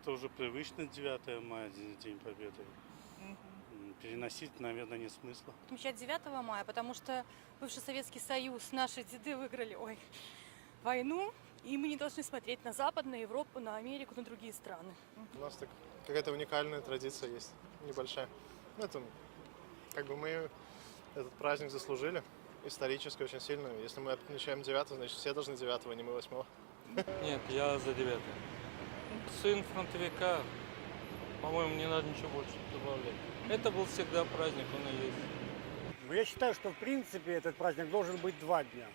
как-то уже привычно 9 мая, День Победы. Переносить, наверное, нет смысла. Отмечать 9 мая, потому что бывший Советский Союз, наши деды выиграли войну, и мы не должны смотреть на Запад, на Европу, на Америку, на другие страны. У нас так какая-то уникальная традиция есть, небольшая. Ну, это как бы мы этот праздник заслужили, исторически очень сильно. Если мы отмечаем 9, значит все должны 9, а не мы 8. Нет, я за 9. Сын фронтовика, по-моему, не надо ничего больше добавлять. Это был всегда праздник, он и есть. Я считаю, что в принципе этот праздник должен быть 2 дня,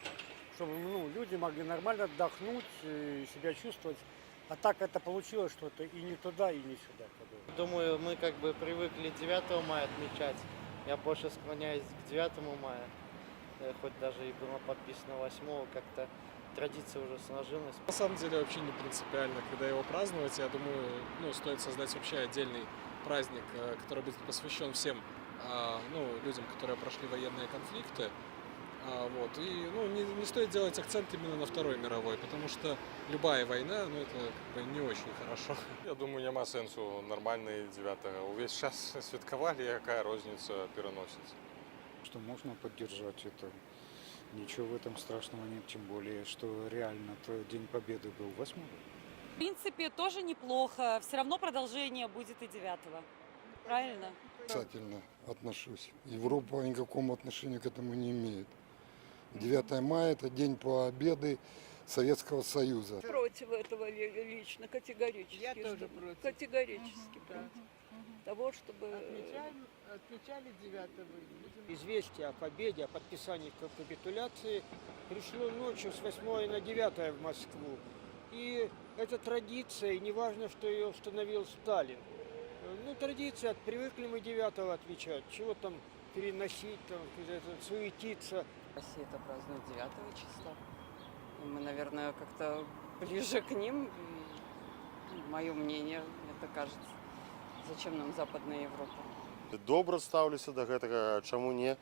чтобы люди могли нормально отдохнуть, себя чувствовать. А так это получилось, что это и не туда, и не сюда. Думаю, мы как бы привыкли 9 мая отмечать. Я больше склоняюсь к 9 мая. Хоть даже и было подписано 8, как-то традиция уже сложилась. На самом деле вообще не принципиально, когда его праздновать. Я думаю, стоит создать вообще отдельный праздник, который будет посвящен всем людям, которые прошли военные конфликты. И не стоит делать акцент именно на Второй мировой, потому что любая война, это как бы не очень хорошо. Я думаю, нема сенсу нормальний 9-го. Увесь час святкували, яка розниця переноситься. Что можно поддержать это. Ничего в этом страшного нет, тем более, что реально День Победы был 8. В принципе, тоже неплохо. Все равно продолжение будет и 9-го. Правильно? Отрицательно отношусь. Европа никакого отношения к этому не имеет. 9 мая – это день победы Советского Союза. Против этого лично, категорически. Я тоже против. Категорически против того, чтобы... Отмечали 9-го. Известие о победе, о подписании капитуляции пришло ночью с 8 на 9 в Москву. И это традиция, и не важно, что ее установил Сталин. Традиция, привыкли мы 9 отмечать. Чего там переносить, суетиться. Россия это празднует 9 числа. И мы, наверное, как-то ближе к ним. Мое мнение, мне так кажется. Зачем нам Западная Европа? Добра ставлюся да гэтага, чаму не.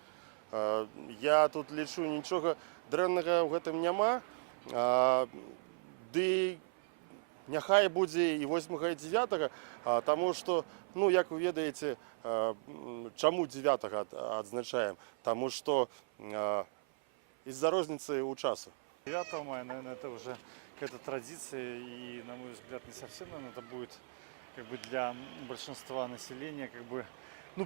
Я тут лічу, нічога дрэннага ў гэтым няма. Ды няхай будзе і 8 і 9, таму што, як вы ведаеце, чаму 9 адзначаем? Таму што из-за розницы у часу. 9 мая, наверное, это уже какая-то традиция, и, на мой взгляд, не совсем, наверное, это будет как бы для большинства населения как бы,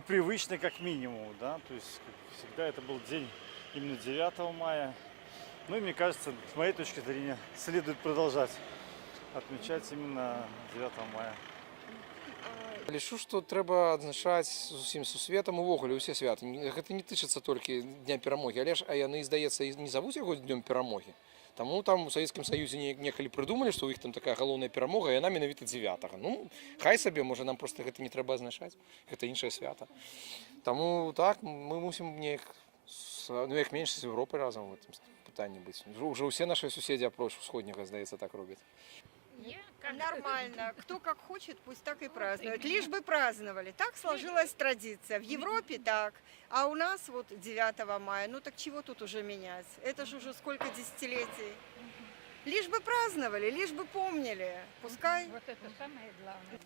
привычно как минимум, да, то есть как всегда это был день именно 9 мая. И мне кажется, с моей точки зрения, следует продолжать отмечать именно 9 мая. Лічу, што трэба адзначаць з усім сусветам увогуле ўсе святы. Гэта не тычыцца толькі Дня перамогі, але ж яны, здаецца, не завуць яго днём перамогі. Таму там у Савецкім Саюзе некалі прыдумалі, што ў іх там такая галоўная перамога, і яна менавіта 9. Хай сабе, можа, нам проста гэта не трэба адзначаць. Гэта іншае свята. Таму так, мы мусім неяк менш з Еўропай разам у гэтым пытанні быць. Уже ўсе нашы суседзі апроч усходняга, здаецца, так робяць. Нормально. Кто как хочет, пусть так и празднует. Лишь бы праздновали. Так сложилась традиция. В Европе так. А у нас 9 мая. Так чего тут уже менять? Это же уже сколько десятилетий. Лишь бы праздновали, лишь бы помнили. Пускай. Вот это самое главное.